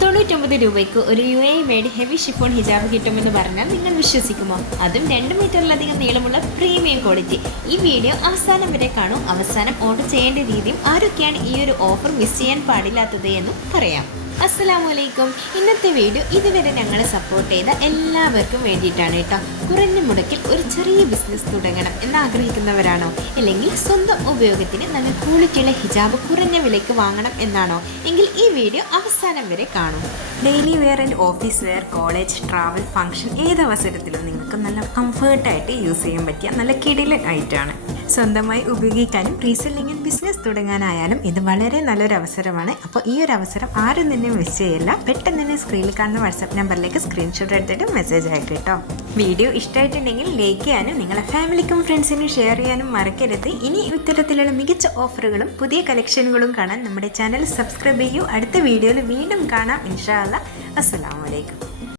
99 രൂപയ്ക്ക് ഒരു UAE made heavy chiffon ഹിജാബ് കിട്ടുമെന്ന് പറഞ്ഞാൽ നിങ്ങൾ വിശ്വസിക്കുമോ? അതും 2 മീറ്ററിലധികം നീളമുള്ള പ്രീമിയം ക്വാളിറ്റി. ഈ വീഡിയോ അവസാനം വരെ കാണൂ. അവസാനം ഓർഡർ ചെയ്യേണ്ട രീതിയും ആരൊക്കെയാണ് ഈ ഒരു ഓഫർ മിസ് ചെയ്യാൻ പാടില്ലാത്തത് എന്നും പറയാം. അസ്സലാമലൈക്കും. ഇന്നത്തെ വീഡിയോ ഇതുവരെ ഞങ്ങളെ സപ്പോർട്ട് ചെയ്ത എല്ലാവർക്കും വേണ്ടിയിട്ടാണ് കേട്ടോ. കുറഞ്ഞ മുടക്കിൽ ഒരു ചെറിയ ബിസിനസ് തുടങ്ങണം എന്നാഗ്രഹിക്കുന്നവരാണോ? അല്ലെങ്കിൽ സ്വന്തം ഉപയോഗത്തിന് നല്ല ക്വാളിറ്റിയുള്ള ഹിജാബ് കുറഞ്ഞ വിലയ്ക്ക് വാങ്ങണം എന്നാണോ? എങ്കിൽ ഈ വീഡിയോ അവസാനം വരെ കാണും. Daily wear and office wear, college, travel, function ഏതവസരത്തിലും നിങ്ങൾക്ക് നല്ല കംഫേർട്ടായിട്ട് യൂസ് ചെയ്യാൻ പറ്റിയ നല്ല കിടിലൻ ഐറ്റമാണ്. സ്വന്തമായി ഉപയോഗിക്കാനും റീസെല്ലിങ്ങും ബിസിനസ് തുടങ്ങാനായാലും ഇത് വളരെ നല്ലൊരു അവസരമാണ്. അപ്പോൾ ഈ ഒരു അവസരം ആരും തന്നെ മിസ് ചെയ്യില്ല. പെട്ടെന്ന് തന്നെ സ്ക്രീനിൽ കാണുന്ന വാട്സാപ്പ് നമ്പറിലേക്ക് സ്ക്രീൻഷോട്ട് എടുത്തിട്ട് മെസ്സേജ് അയക്കും കേട്ടോ. വീഡിയോ ഇഷ്ടമായിട്ടുണ്ടെങ്കിൽ ലൈക്ക് ചെയ്യാനും നിങ്ങളെ ഫാമിലിക്കും ഫ്രണ്ട്സിനും ഷെയർ ചെയ്യാനും മറക്കരുത്. ഇനി ഇത്തരത്തിലുള്ള മികച്ച ഓഫറുകളും പുതിയ കളക്ഷനുകളും കാണാൻ നമ്മുടെ ചാനൽ സബ്സ്ക്രൈബ് ചെയ്യൂ. അടുത്ത വീഡിയോയിൽ വീണ്ടും കാണാം ഇൻഷാ അല്ലാഹ്. അസ്സലാമു അലൈക്കും.